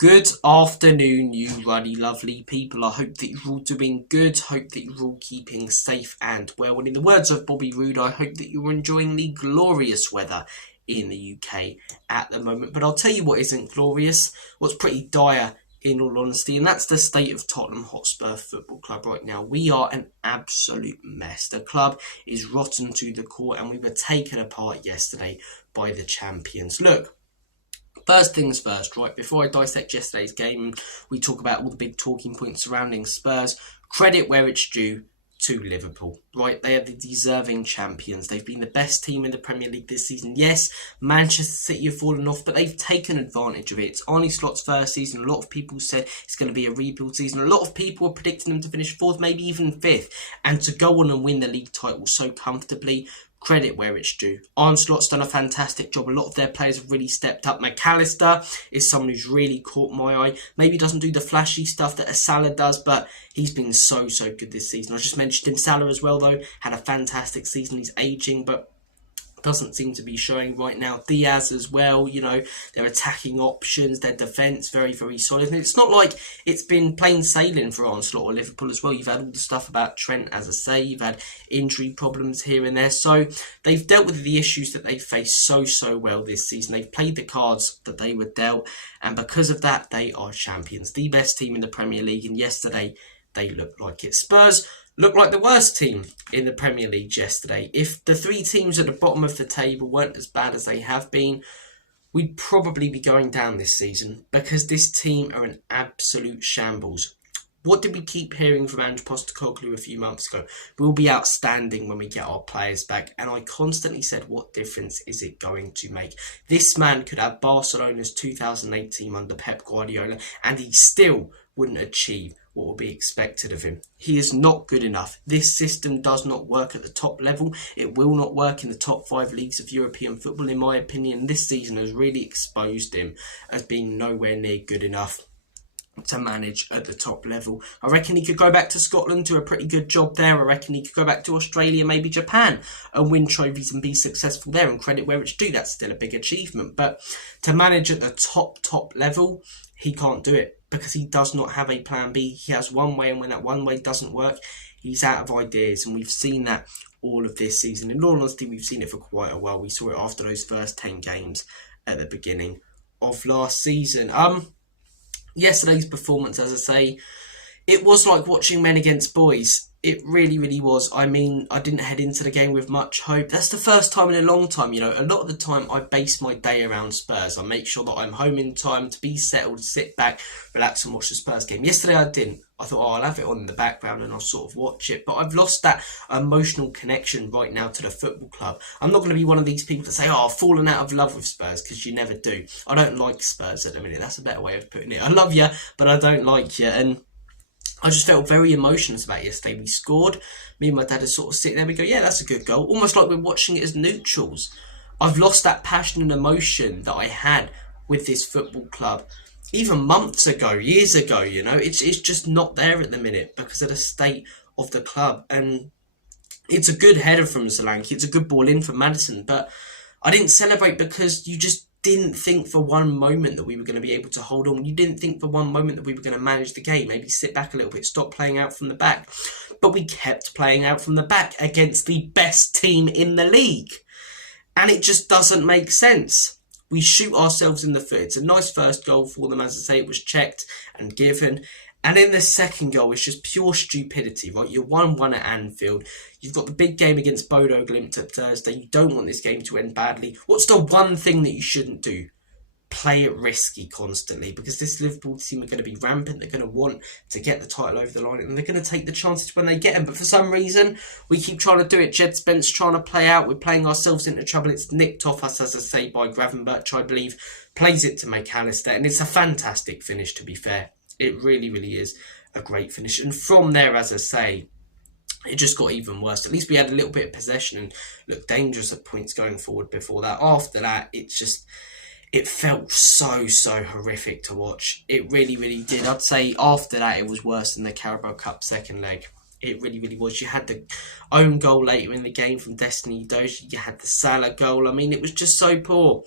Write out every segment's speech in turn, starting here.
Good afternoon, you ruddy lovely people. I hope that you're all doing good. Hope that you're all keeping safe and well. And in the words of Bobby Roode, I hope that you're enjoying the glorious weather in the UK at the moment. But I'll tell you what isn't glorious, what's pretty dire in all honesty, and that's the state of Tottenham Hotspur Football Club right now. We are an absolute mess. The club is rotten to the core and we were taken apart yesterday by the champions. Look, first things first, right? Before I dissect yesterday's game, we talk about all the big talking points surrounding Spurs. Credit where it's due to Liverpool, right? They are the deserving champions. They've been the best team in the Premier League this season. Yes, Manchester City have fallen off, but they've taken advantage of it. It's Arne Slot's first season. A lot of people said it's going to be a rebuild season. A lot of people were predicting them to finish fourth, maybe even fifth, and to go on and win the league title so comfortably. Credit where it's due. Arne Slot's done a fantastic job. A lot of their players have really stepped up. McAllister is someone who's really caught my eye. Maybe doesn't do the flashy stuff that a Salah does, but he's been so good this season. I just mentioned him. Salah as well, though, had a fantastic season. He's ageing, but doesn't seem to be showing right now. Diaz as well, you know, their attacking options, their defence, very solid. And it's not like it's been plain sailing for Arne Slot or Liverpool as well. You've had all the stuff about Trent, as I say. You've had injury problems here and there. So they've dealt with the issues that they've faced so well this season. They've played the cards that they were dealt. And because of that, they are champions. The best team in the Premier League. And yesterday, they looked like it. Spurs looked like the worst team in the Premier League yesterday. If the three teams at the bottom of the table weren't as bad as they have been, we'd probably be going down this season because this team are an absolute shambles. What did we keep hearing from Ange Postecoglou a few months ago? We'll be outstanding when we get our players back. And I constantly said, what difference is it going to make? This man could have Barcelona's 2008 team under Pep Guardiola and he still wouldn't achieve what will be expected of him. He is not good enough. This system does not work at the top level. It will not work in the top 5 leagues of European football, in my opinion. This season has really exposed him as being nowhere near good enough to manage at the top level. I reckon he could go back to Scotland, do a pretty good job there. I reckon he could go back to Australia, maybe Japan, and win trophies and be successful there. And credit where it's due, that's still a big achievement. But to manage at the top level, he can't do it because he does not have a plan B. He has one way, and when that one way doesn't work, he's out of ideas. And we've seen that all of this season. In all honesty, we've seen it for quite a while. We saw it after those first 10 games at the beginning of last season. Yesterday's performance, as I say, it was like watching men against boys. It really was. I mean, I didn't head into the game with much hope. That's the first time in a long time, you know. A lot of the time, I base my day around Spurs. I make sure that I'm home in time to be settled, sit back, relax and watch the Spurs game. Yesterday, I didn't. I thought, I'll have it on in the background and I'll sort of watch it. But I've lost that emotional connection right now to the football club. I'm not going to be one of these people that say, I've fallen out of love with Spurs, because you never do. I don't like Spurs at the minute. That's a better way of putting it. I love you, but I don't like you. And I just felt very emotionless about it yesterday. We scored. Me and my dad are sort of sitting there. We go, yeah, that's a good goal. Almost like we're watching it as neutrals. I've lost that passion and emotion that I had with this football club. Even months ago, years ago, you know, it's just not there at the minute because of the state of the club. And it's a good header from Solanke. It's a good ball in from Maddison. But I didn't celebrate because you just didn't think for one moment that we were going to be able to hold on. You didn't think for one moment that we were going to manage the game, maybe sit back a little bit, stop playing out from the back. But we kept playing out from the back against the best team in the league. And it just doesn't make sense. We shoot ourselves in the foot. It's a nice first goal for them, as I say. It was checked and given. And in the second goal, it's just pure stupidity, right? You're 1-1 at Anfield. You've got the big game against Bodo Glimt at Thursday. You don't want this game to end badly. What's the one thing that you shouldn't do? Play it risky constantly, because this Liverpool team are going to be rampant. They're going to want to get the title over the line, and they're going to take the chances when they get them. But for some reason, we keep trying to do it. Jed Spence trying to play out. We're playing ourselves into trouble. It's nicked off us, as I say, by Gravenberch, I believe. Plays it to McAllister, and it's a fantastic finish, to be fair. It really is a great finish. And from there, as I say, it just got even worse. At least we had a little bit of possession and looked dangerous at points going forward before that. After that, it felt so horrific to watch. It really did. I'd say after that, it was worse than the Carabao Cup second leg. It really, really was. You had the own goal later in the game from Destiny Dozier. You had the Salah goal. I mean, it was just so poor.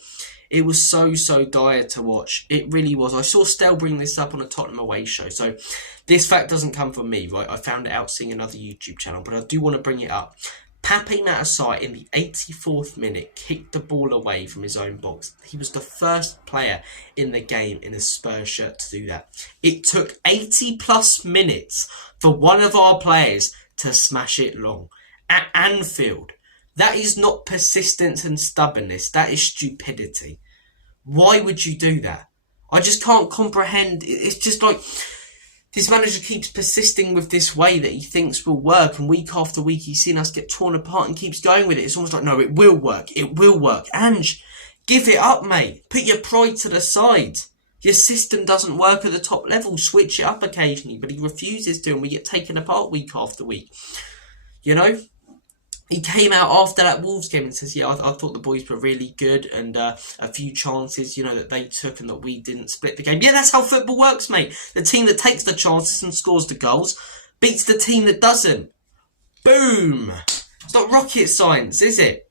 It was so, so dire to watch. It really was. I saw Stell bring this up on a Tottenham away show. So this fact doesn't come from me, right? I found it out seeing another YouTube channel. But I do want to bring it up. Pape Matasai in the 84th minute kicked the ball away from his own box. He was the first player in the game in a Spurs shirt to do that. It took 80 plus minutes for one of our players to smash it long. At Anfield, that is not persistence and stubbornness. That is stupidity. Why would you do that? I just can't comprehend. It's just like this manager keeps persisting with this way that he thinks will work, and week after week he's seen us get torn apart and keeps going with it. It's almost like, no, it will work. It will work. Ange, give it up, mate. Put your pride to the side. Your system doesn't work at the top level. Switch it up occasionally, but he refuses to, and we get taken apart week after week. You know? He came out after that Wolves game and says, yeah, I thought the boys were really good, and a few chances, you know, that they took and that we didn't split the game. Yeah, that's how football works, mate. The team that takes the chances and scores the goals beats the team that doesn't. Boom. It's not rocket science, is it?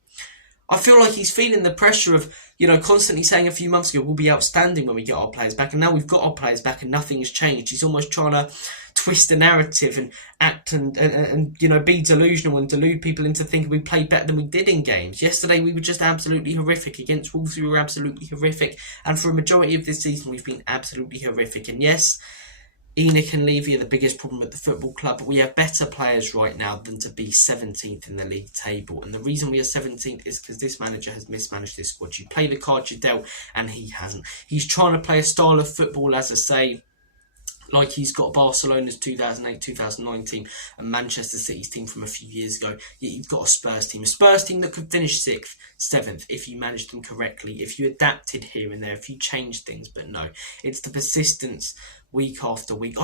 I feel like he's feeling the pressure of, you know, constantly saying a few months ago, we'll be outstanding when we get our players back. And now we've got our players back and nothing has changed. He's almost trying to twist the narrative and act and you know, be delusional and delude people into thinking we played better than we did in games. Yesterday we were just absolutely horrific. Against Wolves we were absolutely horrific. And for a majority of this season we've been absolutely horrific. And yes, Enoch and Levy are the biggest problem at the football club, but we have better players right now than to be 17th in the league table. And the reason we are 17th is because this manager has mismanaged this squad. You play the card you dealt, and he hasn't. He's trying to play a style of football, as I say, like he's got Barcelona's 2008-2009 team and Manchester City's team from a few years ago. Yet you've got a Spurs team that could finish 6th, 7th if you managed them correctly, if you adapted here and there, if you changed things. But no, it's the persistence week after week.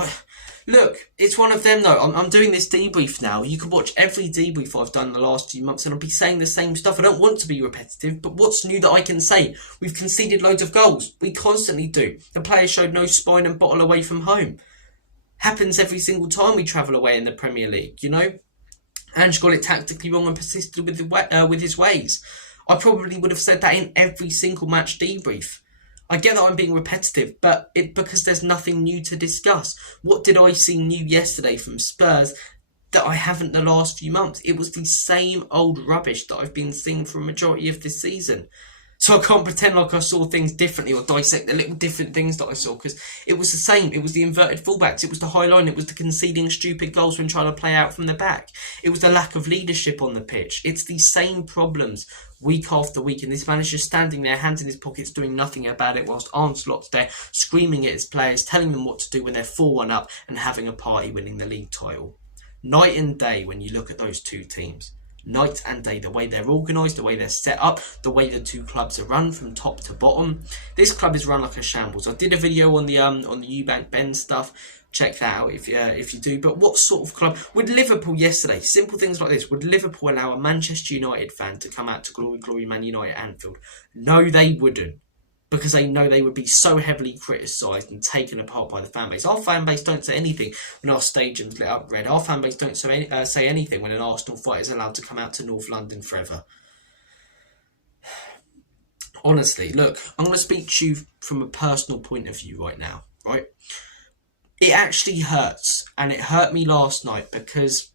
Look, it's one of them though. I'm doing this debrief now. You can watch every debrief I've done the last few months and I'll be saying the same stuff. I don't want to be repetitive, but what's new that I can say? We've conceded loads of goals. We constantly do. The players showed no spine and bottle away from home. Happens every single time we travel away in the Premier League, you know? Ange got it tactically wrong and persisted with his ways. I probably would have said that in every single match debrief. I get that I'm being repetitive, but because there's nothing new to discuss. What did I see new yesterday from Spurs that I haven't the last few months? It was the same old rubbish that I've been seeing for a majority of this season. So I can't pretend like I saw things differently or dissect the little different things that I saw, because it was the same. It was the inverted fullbacks. It was the high line. It was the conceding stupid goals when trying to play out from the back. It was the lack of leadership on the pitch. It's the same problems week after week, and this manager's standing there, hands in his pockets, doing nothing about it, whilst Arne Slot's there screaming at his players, telling them what to do when they're 4-1 up and having a party winning the league title. Night and day when you look at those two teams. Night and day, the way they're organised, the way they're set up, the way the two clubs are run from top to bottom. This club is run like a shambles. I did a video on the Eubank Ben stuff. Check that out if you do. But what sort of club would Liverpool yesterday? Simple things like this. Would Liverpool allow a Manchester United fan to come out to Glory Man United at Anfield? No, they wouldn't. Because they know they would be so heavily criticised and taken apart by the fan base. Our fan base don't say anything when our stadium's lit up red. Our fan base don't say anything when an Arsenal fighter is allowed to come out to North London forever. Honestly, look, I'm going to speak to you from a personal point of view right now, right? It actually hurts, and it hurt me last night because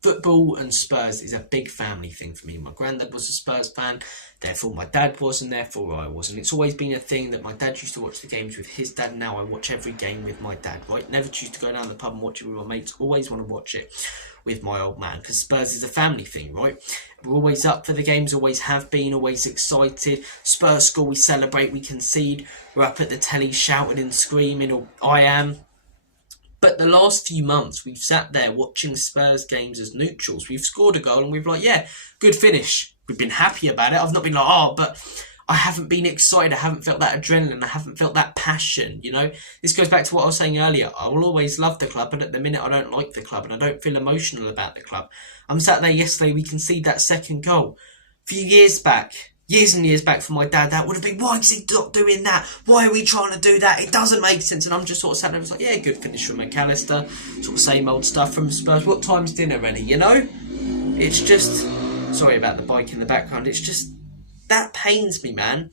football and Spurs is a big family thing for me. My granddad was a Spurs fan, therefore my dad was, and therefore I was. And it's always been a thing that my dad used to watch the games with his dad. Now I watch every game with my dad, right? Never choose to go down the pub and watch it with my mates. Always want to watch it with my old man, because Spurs is a family thing, right? We're always up for the games, always have been, always excited. Spurs score, we celebrate, we concede. We're up at the telly shouting and screaming, or I am. But the last few months, we've sat there watching Spurs games as neutrals. We've scored a goal and we've like, yeah, good finish. We've been happy about it. I've not been like, oh, but I haven't been excited. I haven't felt that adrenaline. I haven't felt that passion, you know. This goes back to what I was saying earlier. I will always love the club, but at the minute I don't like the club and I don't feel emotional about the club. I'm sat there yesterday, we conceded that second goal. A few years back, years and years back for my dad, that would have been, why is he not doing that? Why are we trying to do that? It doesn't make sense. And I'm just sort of sat there, like, yeah, good finish from McAllister, sort of same old stuff from Spurs. What time's dinner ready? You know, it's just, sorry about the bike in the background. It's just, that pains me, man.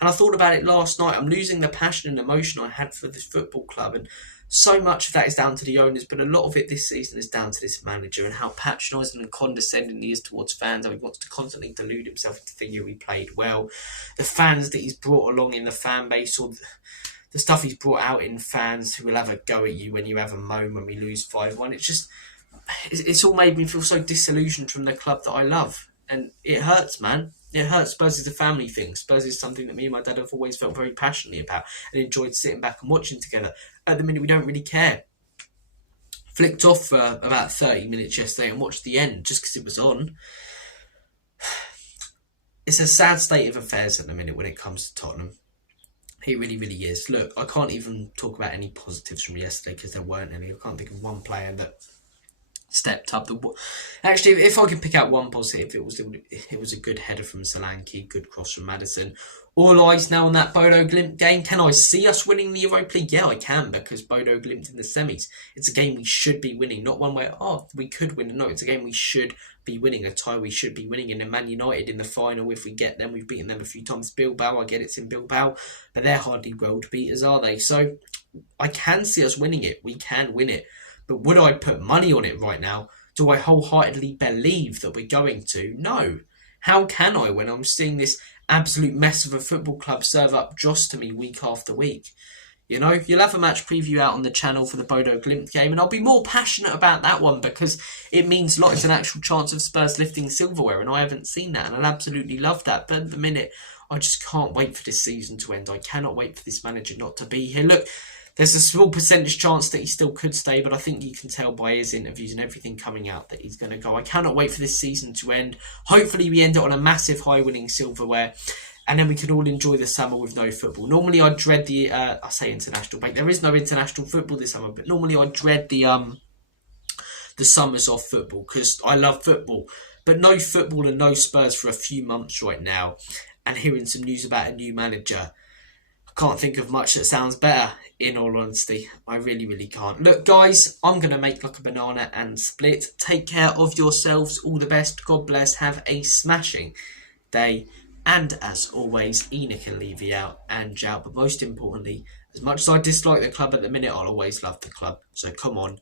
And I thought about it last night. I'm losing the passion and emotion I had for this football club, and so much of that is down to the owners, but a lot of it this season is down to this manager and how patronising and condescending he is towards fans, how he wants to constantly delude himself into thinking he played well. The fans that he's brought along in the fan base, or the stuff he's brought out in fans who will have a go at you when you have a moan when we lose 5-1. It's all made me feel so disillusioned from the club that I love. And it hurts, man. It hurts. Spurs is a family thing. Spurs is something that me and my dad have always felt very passionately about and enjoyed sitting back and watching together. At the minute, we don't really care. Flicked off for about 30 minutes yesterday and watched the end just because it was on. It's a sad state of affairs at the minute when it comes to Tottenham. It really, really is. Look, I can't even talk about any positives from yesterday because there weren't any. I can't think of one player that stepped up. Actually, if I could pick out one positive, it was a good header from Solanke, good cross from Maddison. All eyes now on that Bodo Glimt game. Can I see us winning the Europa League? Yeah, I can, because Bodo Glimt in the semis. It's a game we should be winning, not one where, we could win. No, it's a game we should be winning, a tie we should be winning. And then Man United in the final, if we get them, we've beaten them a few times. Bilbao, I get it's in Bilbao, but they're hardly world beaters, are they? So I can see us winning it. We can win it. But would I put money on it right now? Do I wholeheartedly believe that we're going to? No. How can I when I'm seeing this absolute mess of a football club serve up dross to me week after week? You know, you'll have a match preview out on the channel for the Bodo Glimt game, and I'll be more passionate about that one because it means a lot. It's an actual chance of Spurs lifting silverware, and I haven't seen that, and I'll absolutely love that. But at the minute, I just can't wait for this season to end. I cannot wait for this manager not to be here. Look, there's a small percentage chance that he still could stay, but I think you can tell by his interviews and everything coming out that he's going to go. I cannot wait for this season to end. Hopefully we end it on a massive high winning silverware, and then we can all enjoy the summer with no football. Normally I dread the, I say international break. There is no international football this summer, but normally I dread the summers off football because I love football. But no football and no Spurs for a few months right now, and hearing some news about a new manager, I can't think of much that sounds better, in all honesty. I really, really can't. Look, guys, I'm going to make like a banana and split. Take care of yourselves. All the best. God bless. Have a smashing day. And as always, Ina can leave you out and out. But most importantly, as much as I dislike the club at the minute, I'll always love the club. So come on,